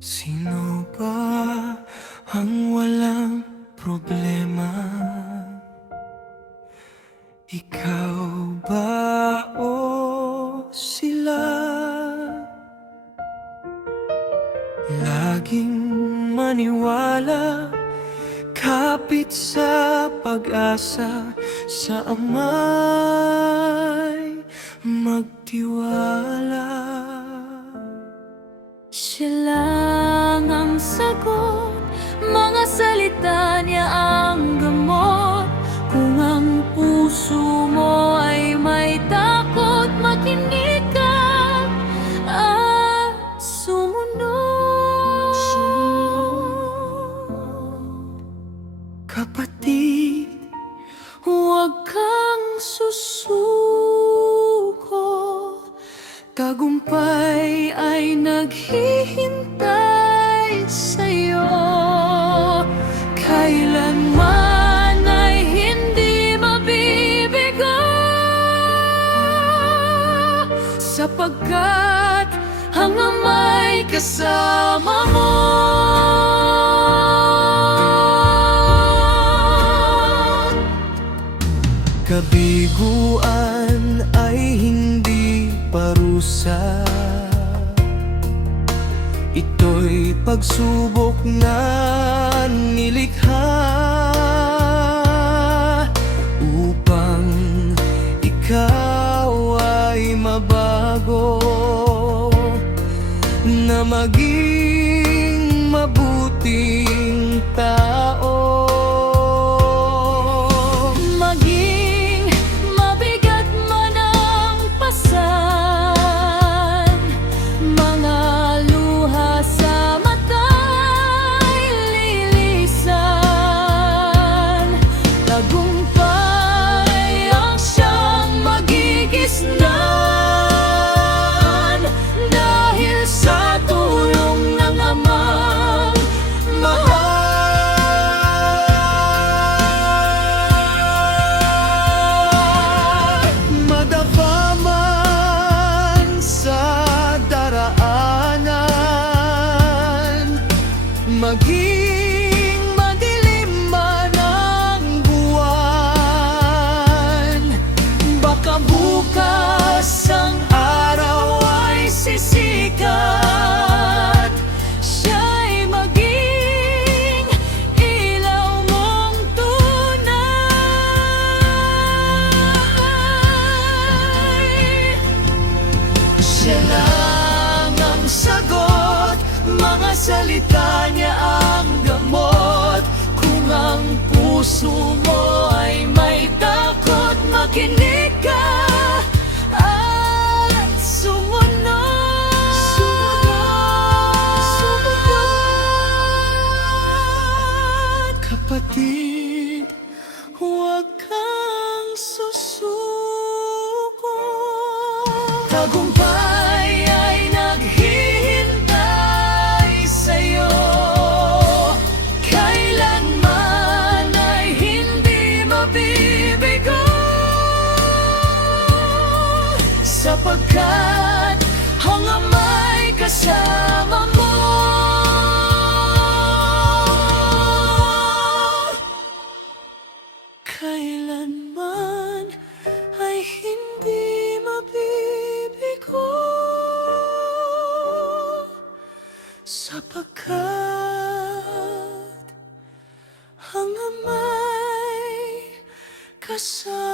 Sino ba ang walang problema? Ikaw ba o sila? Laging maniwala, kapit sa pag-asa, sa Ama'y magtiwala. Siya lang ang sagot, mga salita niya ang gamot. Kung ang puso mo ay may takot, makinig ka at sumunod. Kapatid, Huwag kang susuko, tagumpay ay naghihintay sa'yo. Kailanman ay hindi mabibigo, sapagkat ang Ama'y kasama mo. kabiguan ay hindi parusa. Ito'y pagsubok na nilikha upang ikaw ay mabago, na maging mabuting tao. Maging mabigat man ang pasan, mga luha sa mata'y lilisan. Tagumpay ang siyang magigisnan, dahil sa tulong ng Amang Madapa man sa daraanan, maging madilim man ang buwan, baka bukas ang araw ay sisikat. siya'y maging ilaw mong tunay. Siya lang ang sagot, mga salita niya ang gamot. Kung ang puso mo ay may takot, makinig ka at sumunod. Kapatid, Huwag kang susuko, tagumpay ay naghihintay sa'yo. Kailanman ay hindi mabibigo, sapagkat ang Ama'y kasama mo. Kailanman ay hindi mabibigo, sapagkat ang Ama'y kasama